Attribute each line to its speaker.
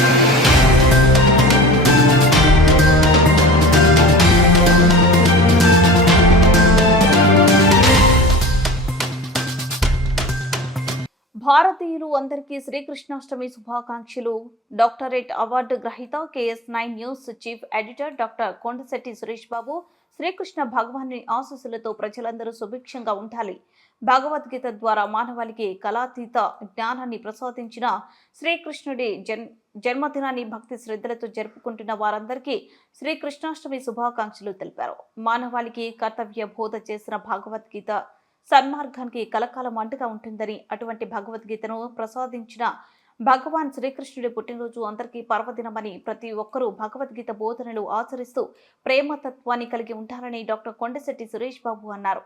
Speaker 1: Thank you. భారతీయులు అందరికీ శ్రీకృష్ణాష్టమి శుభాకాంక్షలు. డాక్టరేట్ అవార్డు గ్రహీత KS nine news chief editor doctor Kondasetty Suresh Babu Srikrishna భగవాన్ని ఆశీస్సులతో ప్రజలందరూ సుభిక్షంగా ఉండాలి. భగవద్గీత ద్వారా మానవాళికి కళాతీత జ్ఞానాన్ని ప్రసాదించిన శ్రీకృష్ణుడి జన్ జన్మదినాన్ని భక్తి శ్రద్ధలతో జరుపుకుంటున్న వారందరికీ శ్రీకృష్ణాష్టమి శుభాకాంక్షలు తెలిపారు. మానవాళికి కర్తవ్య బోధ చేసిన భగవద్గీత సన్మార్గానికి కలకాలం అంటుగా ఉంటుందని అటువంటి భగవద్గీతను ప్రసాదించిన భగవాన్ శ్రీకృష్ణుడి పుట్టినరోజు అందరికీ పర్వదినమని ప్రతి ఒక్కరూ భగవద్గీత బోధనలు ఆచరిస్తూ ప్రేమతత్వాన్ని కలిగి ఉంటారని డాక్టర్ కొండశెట్టి సురేష్ బాబు అన్నారు.